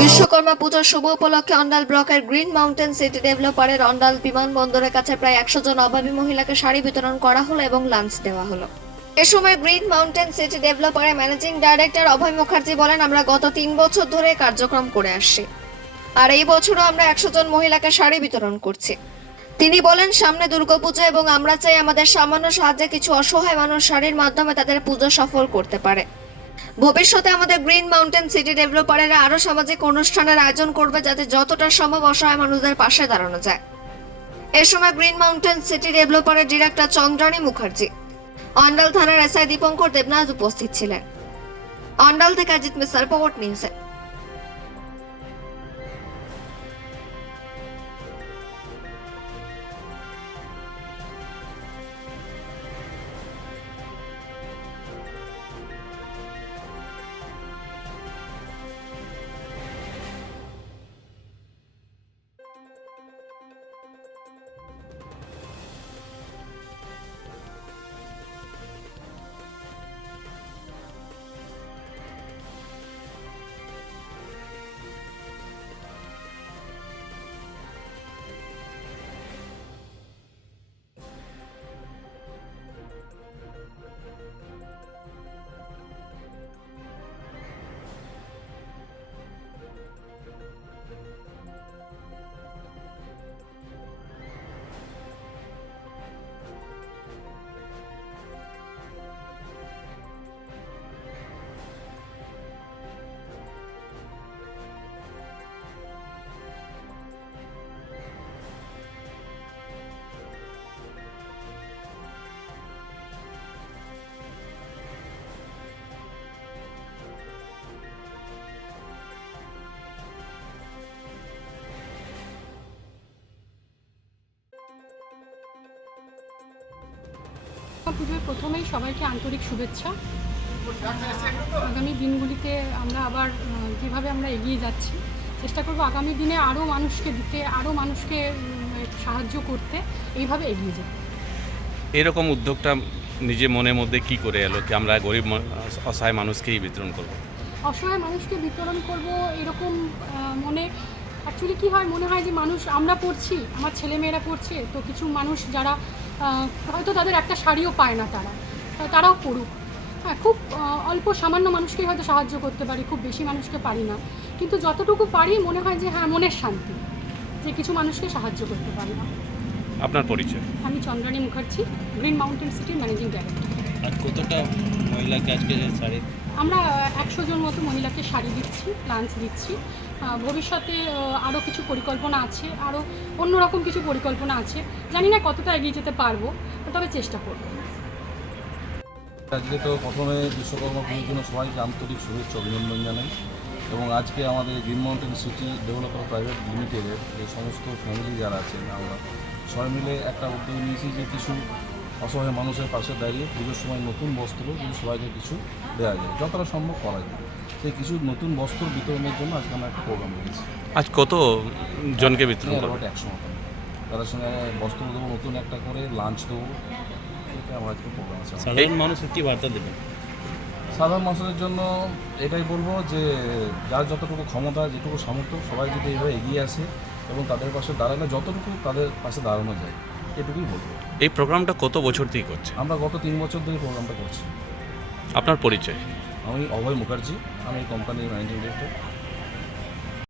বিশ্বকর্মা পুজোর শুভ উপলক্ষে অন্ডাল ব্লকের গ্রিন মাউন্টেন সিটি ডেভেলপারের অন্ডাল বিমানবন্দরের কাছে প্রায় একশো জন অভাবী মহিলাকে শাড়ি বিতরণ করা হলো এবং লাঞ্চ দেওয়া হলো। এ সময় গ্রিন মাউন্টেন সিটি ডেভেলপারের ম্যানেজিং ডাইরেক্টর অভয় মুখার্জি বলেন, আমরা গত তিন বছর ধরে কার্যক্রম করে আসছি। আর এই বছরও আমরা একশো জন মহিলাকে শাড়ি বিতরণ করছি। তিনি বলেন, সামনে দুর্গাপুজো এবং আমরা চাই আমাদের সামান্য সাহায্যে কিছু অসহায় মানুষ শাড়ির মাধ্যমে তাদের পুজো সফল করতে পারে। ভবিষ্যতে আমাদের গ্রিন মাউন্টেন সিটি ডেভেলপারেরা আরও সামাজিক অনুষ্ঠানের আয়োজন করবে যাতে যতটা সম্ভব অসহায় মানুষদের পাশে দাঁড়ানো যায়। এ সময় গ্রিন মাউন্টেন সিটি ডেভেলপারের ডিরেক্টর চন্দ্রাণী মুখার্জি, অন্ডাল থানার এসআই দীপঙ্কর দেবনাথ উপস্থিত ছিলেন। অন্ডাল থেকে অজিত মিশ্র পোর্ট নিউজে পুজোয় প্রথমেই সবাইকে আন্তরিক শুভেচ্ছা। আগামী দিনগুলিতে আমরা আবার যেভাবে আমরা এগিয়ে যাচ্ছি চেষ্টা করব আগামী দিনে আরও মানুষকে দিতে আরও মানুষকে সাহায্য করতে এইভাবে এগিয়ে যেতে এরকম উদ্যোগটা নিজে মনের মধ্যে কি করে এলো কি আমরা গরিব অসহায় মানুষকেই বিতরণ করব? অসহায় মানুষকে বিতরণ করব এরকম মনে অ্যাকচুয়ালি কী হয় মনে হয় যে মানুষ আমরা পড়ছি আমার ছেলেমেয়েরা পড়ছে তো কিছু মানুষ যারা হয়তো তাদের একটা শাড়িও পায় না তারা। তারাও পড়ুক। হ্যাঁ খুব অল্প সামান্য মানুষকেই হয়তো সাহায্য করতে পারি খুব বেশি মানুষকে পারি না। কিন্তু যতটুকু পারি মনে হয় যে হ্যাঁ মনের শান্তি যে কিছু মানুষকে সাহায্য করতে পারি না। আপনার পরিচয়? আমি চন্দ্রানী মুখার্জি গ্রিন মাউন্টেন সিটির ম্যানেজিং ডাইরেক্টর। আর কতটা মহিলাকে আজকে শাড়ি আমরা একশো জন মতো মহিলাকে শাড়ি দিচ্ছি লাঞ্চ দিচ্ছি। ভবিষ্যতে আরও কিছু পরিকল্পনা আছে আরও অন্যরকম কিছু পরিকল্পনা আছে। জানি না কতটা এগিয়ে যেতে পারব, তবে চেষ্টা করব। আজকে তো প্রথমে বিশ্বকর্মা পুজোর জন্য সবাইকে আন্তরিক শুভেচ্ছা, অভিনন্দন জানাই। এবং আজকে আমাদের green mountain city developer private লিমিটেডের যে সমস্ত ফ্যামিলি যারা আছেন, আমরা সবাই মিলে একটা উদ্যোগ নিয়েছি যে কিছু অসহায় মানুষের পাশে দাঁড়িয়ে পুজোর সময় নতুন বস্ত্র কিন্তু সবাইকে কিছু দেওয়া যায়, যতটা সম্ভব করা যায়। সেই কিছু নতুন বস্ত্র বিতরণের জন্য আজকে আমরা একটা প্রোগ্রাম রেখেছি আজ কত জনকে বিতরণ করবে? একশো মতন তাদের সঙ্গে বস্ত্র দেবো নতুন একটা করে লাঞ্চ দেবো। এটা আমার আজকে প্রোগ্রাম আছে। সাধারণ মানুষের কি বার্তা দেবেন সাধারণ মানুষের জন্য এটাই বলব যে যার যতটুকু ক্ষমতা যেটুকু সামর্থ্য সবাই যদি এইভাবে এগিয়ে আসে এবং তাদের পাশে দাঁড়ালে যতটুকু তাদের পাশে দাঁড়ানো যায় এটুকুই বলব। এই প্রোগ্রামটা কত বছর থেকে করছে? আমরা গত তিন বছর ধরে প্রোগ্রামটা করছি। আপনার পরিচয়? আমি অভয় মুখার্জি আমি কোম্পানির ম্যানেজিং ডিরেক্টর